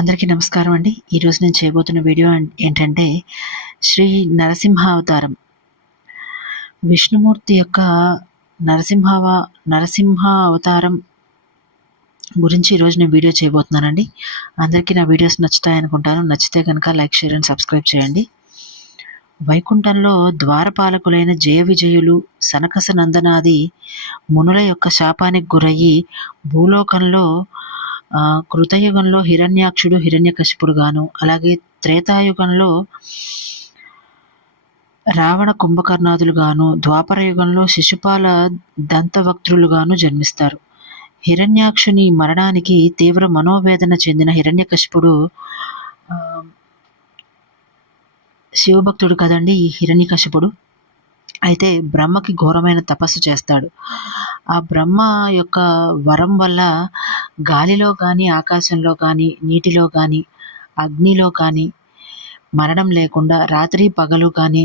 అందరికీ నమస్కారం అండి. ఈరోజు నేను చేయబోతున్న వీడియో ఏంటంటే శ్రీ నరసింహ అవతారం. విష్ణుమూర్తి యొక్క నరసింహ అవతారం గురించి ఈరోజు నేను వీడియో చేయబోతున్నానండి. అందరికీ నా వీడియోస్ నచ్చుతాయనుకుంటాను. నచ్చితే కనుక లైక్, షేర్ అండ్ సబ్స్క్రైబ్ చేయండి. వైకుంఠంలో ద్వారపాలకులైన జయ విజయులు సనకస నందనాది మునుల యొక్క శాపానికి గురయ్యి భూలోకంలో కృతయుగంలో హిరణ్యాక్షుడు హిరణ్యకశిపుడు గాను, అలాగే త్రేతాయుగంలో రావణ కుంభకర్ణాదులు గాను, ద్వాపర యుగంలో శిశుపాల దంతవక్త్రులు గాను జన్మిస్తారు. హిరణ్యాక్షుని మరణానికి తీవ్ర మనోవేదన చెందిన హిరణ్యకశిపుడు శివభక్తుడు కదండి ఈ హిరణ్యకశిపుడు. అయితే బ్రహ్మకి ఘోరమైన తపస్సు చేస్తాడు. ఆ బ్రహ్మ యొక్క వరం వల్ల గాలిలో కానీ, ఆకాశంలో కానీ, నీటిలో కానీ, అగ్నిలో కానీ మరణం లేకుండా రాత్రి పగలు కానీ,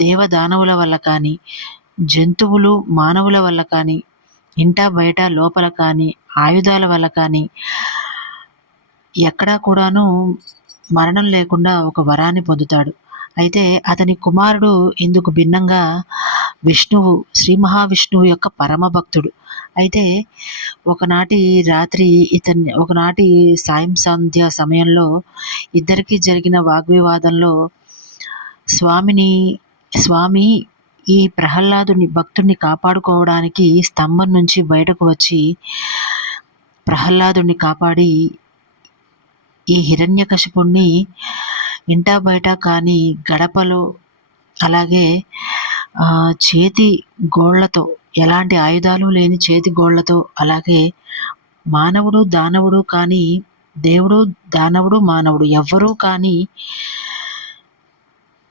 దేవదానవుల వల్ల కానీ, జంతువులు మానవుల వల్ల కానీ, ఇంటా బయట లోపల కానీ, ఆయుధాల వల్ల కానీ ఎక్కడా కూడాను మరణం లేకుండా ఒక వరాన్ని పొందుతాడు. అయితే అతని కుమారుడు ఇందుకు భిన్నంగా విష్ణువు, శ్రీ మహావిష్ణువు యొక్క పరమ భక్తుడు. అయితే ఒకనాటి సాయం సంధ్య సమయంలో ఇద్దరికి జరిగిన వాగ్వివాదంలో స్వామి ఈ భక్తుడిని కాపాడుకోవడానికి స్తంభం నుంచి బయటకు వచ్చి ప్రహ్లాదుని కాపాడి ఈ హిరణ్యకశిపుణ్ణి ఇంటా బయట కానీ, గడపలో, అలాగే చేతి గోళ్లతో, ఎలాంటి ఆయుధాలు లేని చేతి గోళ్లతో, అలాగే మానవుడు దానవుడు కానీ, దేవుడు దానవుడు మానవుడు ఎవ్వరూ కానీ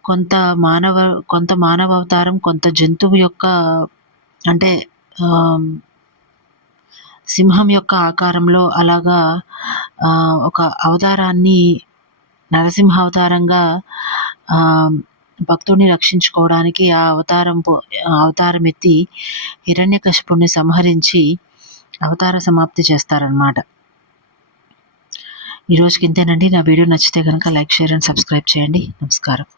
కొంత మానవ అవతారం, కొంత జంతువు యొక్క అంటే సింహం యొక్క ఆకారంలో అలాగా ఒక అవతారాన్ని నరసింహ అవతారంగా భక్తుడిని రక్షించుకోవడానికి ఆ అవతారం ఎత్తి హిరణ్యకశిపుణ్ణి సంహరించి అవతార సమాప్తి చేస్తారనమాట. ఈరోజుకి ఇంతేనండి. నా వీడియో నచ్చితే కనుక లైక్, షేర్ అండ్ సబ్స్క్రైబ్ చేయండి. నమస్కారం.